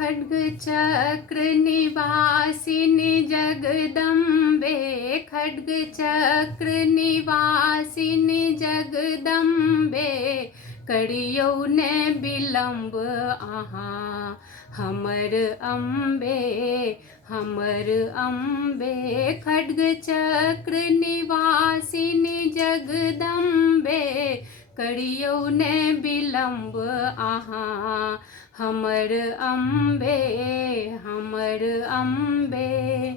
खड्ग चक्र निवासिनी जगदम्बे, खड्ग चक्र निवासिनी जगदम्बे, करियौ ने विलम्ब आहा हमर अम्बे, हमर अम्बे। खड्ग चक्र निवासिनी जगदम्बे, करियौ ने विलम्ब आहा हमर अम्बे, हमर अम्बे।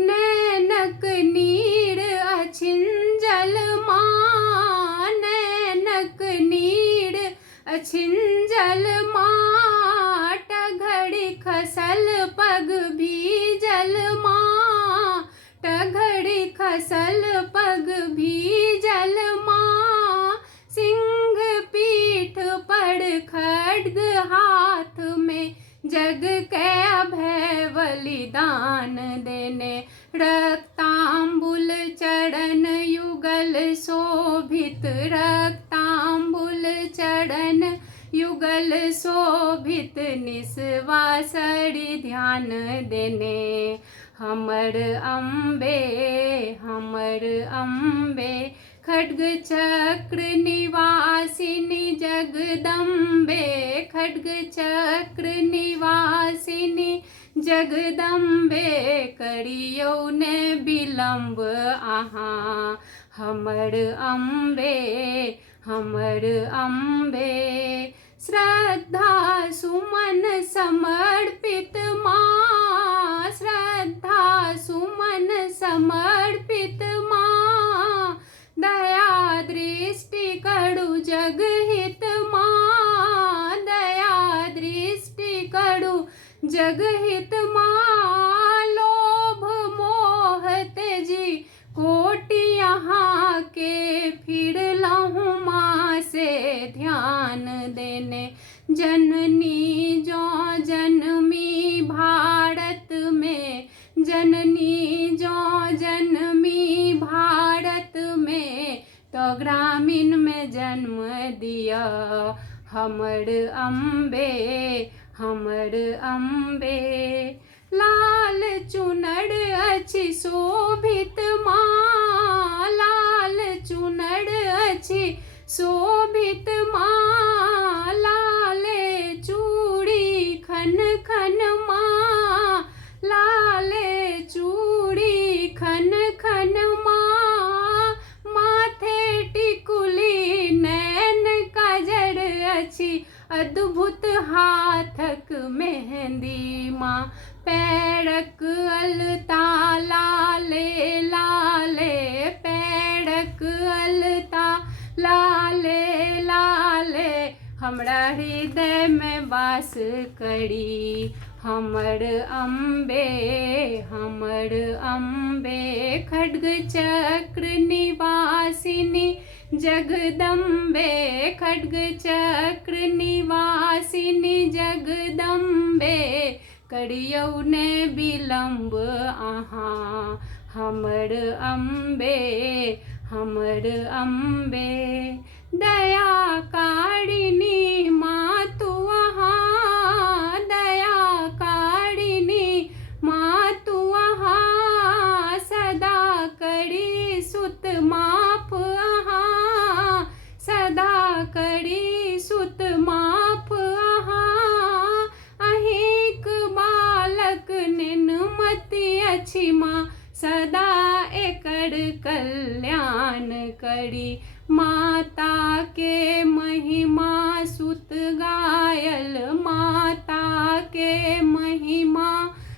नैनक नीर अछिंजल माँ, नैनक नीर अछिंजल माँ, टघड़ी खसल पग भीजल माँ, टघड़ी खसल पग भीजल माँ। सिंह पीठ पर खड्ग हाथ में, जग के अभय बलिदान देने, रक्तांबुल चरण युगल शोभित, रक्तांबुल चरण युगल शोभित, निस्वासरि ध्यान देने, हमर अम्बे, हमर अम्बे। खड्ग चक्र निवासिनी जगदम्बे, खड्ग चक्र निवासिनी जगदम्बे, करियौ ने विलम्ब आहा हमर अम्बे, हमर अम्बे। श्रद्धा सुमन समर्पित माँ, श्रद्धा सुमन समर्पित माँ, दया दृष्टि करू जगहित माँ, दया दृष्टि करू जगहित माँ। लोभ मोह तेजी कोटि यहाँ के, फिर लहूँ माँ से ध्यान देने, जननी जो जन्मी भारत में, जननी जो जन्मी भारत में, तो ग्रामीण में जन्म दिया हमर अम्बे, हमर अम्बे। लाल चुनर अछि शोभित माँ, लाल चुनर अछि शोभित माँ, लाले चूड़ी खन खन माँ, लाले चूड़ी खन खन माँ। माथे टिकुली नैन काजर अछि, अद्भुत हाथक मेहंदी माँ, पैरक अलता लाले लाले, पैरक अलता लाले लाले, हमरा हृदय में वास करी हमर अम्बे, हमर अम्बे। खड्ग चक्र निवासिनी जगदम्बे, खड्ग चक्र निवासिनी जगदम्बे, करियौ ने विलम्ब आहा हमर अम्बे, हमर अम्बे। दया कारिणी माँ तू आहा, दया कारिणी माँ तू आहा, सदा करी सुत माफ आहा, सदा करी सुत माफ आहा। अहिक बालक निन्मति अछि माँ, सदा एकर कल्याण करी। माता के महिमा सुत गायल, माता के महिमा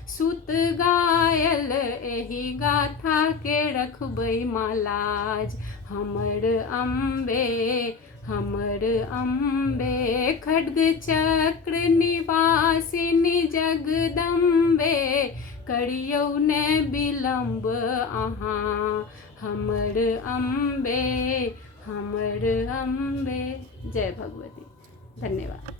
सुत गायल, एही गाथा के रखबै माँ लाज हमर अम्बे, हमर अम्बे। खड्ग चक्र निवासिनी जगदम्बे, करियौ ने विलम्ब आहा हमर अम्बे, हमर अम्बे। जय भगवती। धन्यवाद।